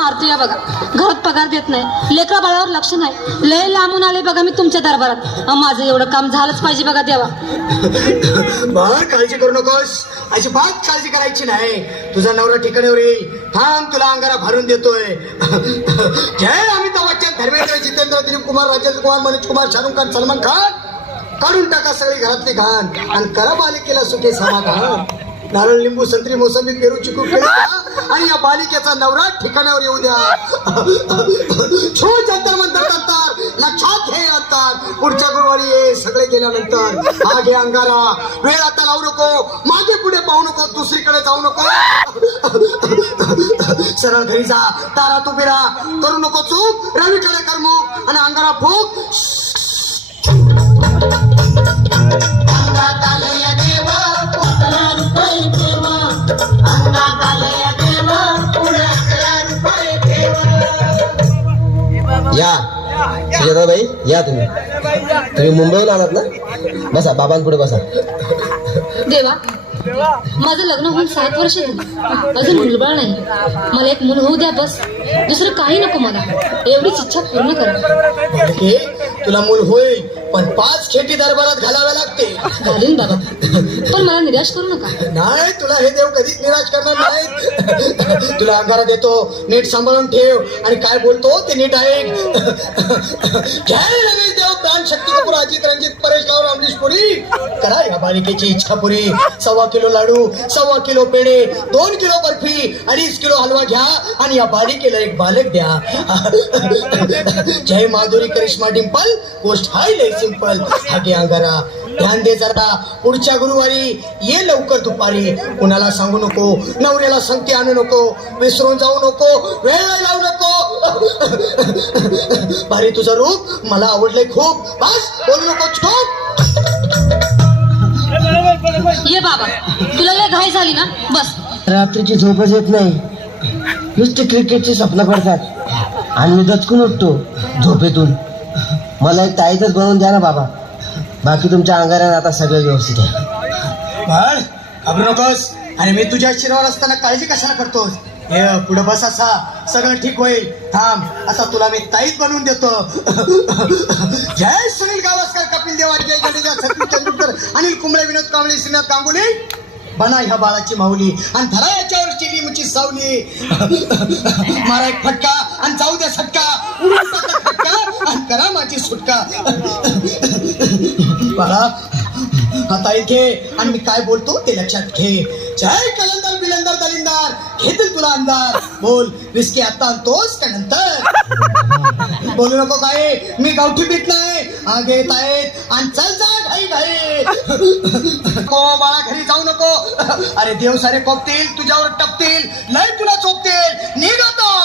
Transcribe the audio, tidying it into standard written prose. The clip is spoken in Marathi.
मारतोय बघा. घरात पगार देत नाही, लेकरा बाळावर लक्ष नाही. लय लांबून आले बघा मी तुमच्या दरबारात. माझं एवढं काम झालंच पाहिजे बघा देवा. बाळ काळजी करू नकोस, अजिबात काळजी करायची नाही. तुझा नवरा ठिकाणीवर येईल. थांब, तुला अंगारा भरून देतोय. जय अमिताभ बच्चन, धर्मेंद्र, जितेंद्र, दिलीप कुमार, राजेंद्र कुमार, मनोज कुमार, शाहरुख खान, सलमान खान. काढून टाका सगळी घरातली घाण आणि करा बालिकेला सुखे समाधान. नारळ, लिंबू, संत्री, मोसंबी, पेरू, चिकू आणि या बालिकेचा नवरा ठिकाणावर येऊ द्या. छो जंतर मंतर करतात, लक्षात घे अंतर. पुढच्या गुरुवारी ये सगळे गेल्यानंतर. हा घे अंगारा, वेळ आता लावू नको, मागे पुढे पाहू नको, दुसरीकडे जाऊ नको. सरळ घरी जा, तारात उभी राहा, करू नको चूक, रवीकडे कर मुख आणि अंगारा फूक. या सुजाताबाई, या तुम्ही मुंबईला आलात ना? बसा, बाबांपुढे बसा. देवा, माझं लग्न होऊन 7 वर्ष झाली, अजून मुलबाळ नाही. मला एक मूल होऊ द्या बस, दुसरं काही नको मला. एवढीच इच्छा पूर्ण करा. तुला मूल होईल, पण 5 खेटी दरबारात घालाव्या लागते. घालीन बाबा, पण मला निराश करू नका. नाही, तुला हे देव कधीच निराश करणार नाहीत. तुला अंगारा देतो, नीट सांभाळून ठेव आणि काय बोलतो ते नीट ऐक. जय रमेश देव, प्राण, शक्ती कपूर, अजित, रंजित, परेश राव, अमरीश पुरी. करा या बालिकेची इच्छा पुरी. 1.25 किलो लाडू, 1.25 किलो पेढे, 2 किलो बर्फी, 2.5 किलो हलवा घ्या आणि या बालिकेला एक बालक द्या. जय माधुरी, करिश्मा, डिंपल, गोष्ट हाय लय सिंपल. हा घे अंगारा, ध्यान दे जरा. पुढच्या गुरुवारी ये लवकर दुपारी. कुणाला सांगू नको, नवऱ्याला संगती आणू नको, विसरून जाऊ नको, वेळ लावू नको. भारी तुझं रूप, मला आवडलंय खूप. बस, बोलू नको, चूप. ये बाबा, तुला लय घाई झाली ना? बस. रात्रीची झोपच येत नाही, नुसते क्रिकेटची स्वप्न पडतात आणि मी दचकून उठतो झोपेतून. मला एक ताईतच बनवून द्या ना बाबा. बाकी तुमच्या अंगाराने आता सगळं व्यवस्थित आहे. बाळ, घाबरू नकोस. आणि मी तुझ्या शिरावर असताना काळजी कशाला करतोस? हे पुढे बस, असा सगळं ठीक होईल. थांब, आता तुला मी ताईत बनवून देतो. जय सुनील गावस्कर, कपिल देव, जय जडेजा, सचिन तेंडुलकर, अनिल कुंबळे, विनोद कांबळे, श्रीनाथ गांगुली. बना ह्या बाळाची माऊली आणि धरा याच्यावर चिलीमुची सावली. मारा एक फटका आणि जाऊ द्या सटका, उडून टाका फटका आणि करा माझी सुटका. बाळा, आता इथे आणि मी काय बोलतो ते लक्षात घे. जय कलंदर, बिलंदर, दलिंदार, घेतील तुला अंधार. बोल, विस्की आता आणतोस का नंतर? बोलू नको काय, मी गावठी पीत नाही. हा घेत आहेत आणि चल जा घाई घाई. बाळा, घरी जाऊ नको. अरे देव सारे कोपतील, तुझ्यावर टपतील, लय तुला चोपतील. निघ आता.